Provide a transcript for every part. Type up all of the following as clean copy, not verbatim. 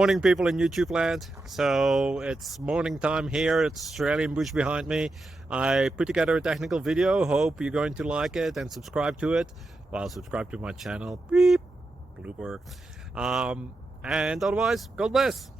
Morning people in YouTube land. So it's morning time here. It's Australian bush behind me. I put together a technical video. Hope you're going to like it and subscribe to it. Well, subscribe to my channel. Beep. Blooper. And otherwise, God bless.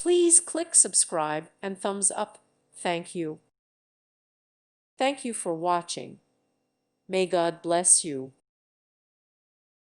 Please click subscribe and thumbs up. Thank you. Thank you for watching. May God bless you.